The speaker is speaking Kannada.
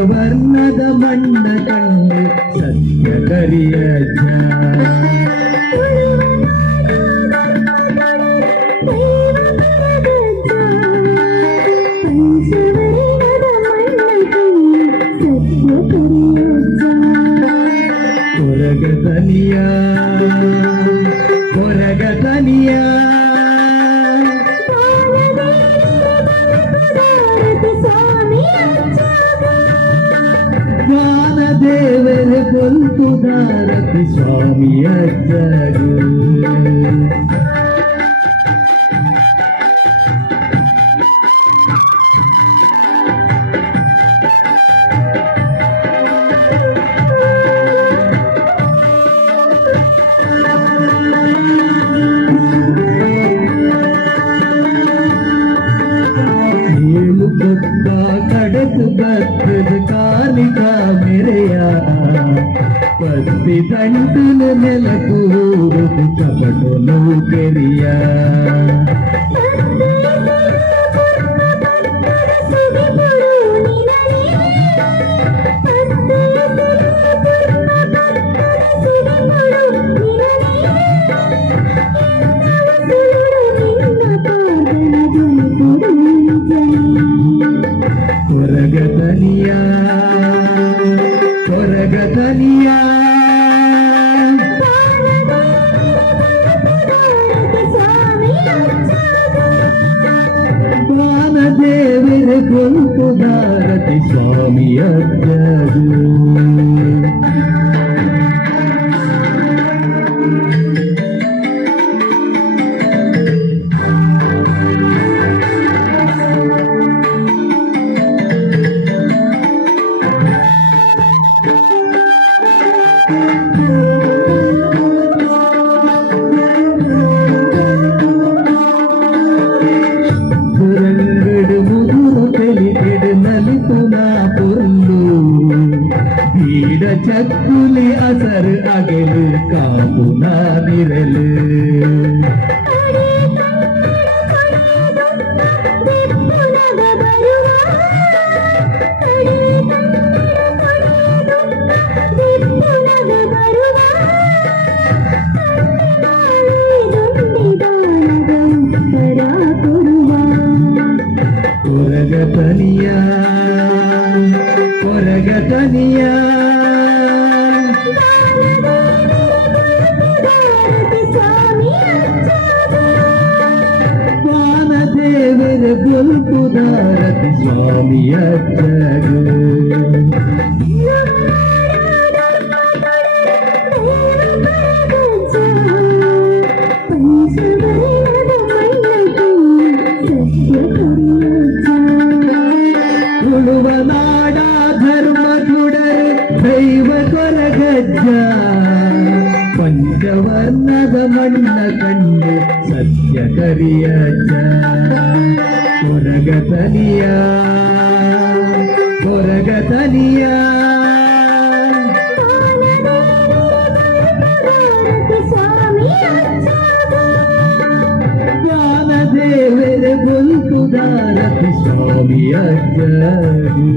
ಪಂಚವರ್ಣದ ಮಣ್ಣ ಕಂಡು ಸತ್ಯ ಕರಿಯಜ್ಜ ಕೊರಗತನಿಯ ಕೊರಗತನಿಯ ಜ್ಞಾನದೇವರ ಪೊಲ್ಪುದಾರತಿ ಸ್ವಾಮಿಯ ಜಗು ಕಡಕು ಬತ್ತದ ಕಾಲಿಕ ಮೆರೆಯ ಪತ್ತಿ ತಂಟುನ ನೆಲಕೂರು ಕಪಟು ನೌಕೆರಿಯ ಕೊರಗತನಿಯ ಕೊರಗತನಿಯ ಬಾನದೇವರ ಕೊಂಪುದಾರತಿ ಸ್ವಾಮಿಯ ಜಗು ಚಕ್ಕುಲಿ ಅಸರು ಅಗೆಲು ಕಾಪು ನಾನಿರಲು ಕೊರಗತನಿಯ ಕೊರಗತನಿಯ ದೇವರ ಗೊಲ್ಪುದಾರತಿ ಸ್ವಾಮಿಯ ಜಗು ಉಳುವ ನಾಡ ಧರ್ಮ ಗುಡರು ದೈವ ಕೊರಗಜ್ಜ ಪಂಚವರ್ಣದ ಮಣ್ಣ ಕಂಡು ಸತ್ಯ ಕರಿಯಜ್ಜ ಕೊರಗತನಿಯ ಕೊರಗತನಿಯ ಜ್ಞಾನದೇವರ ಗೊಂತುದಾರತಿ ಸ್ವಾಮಿಯ ಜಗು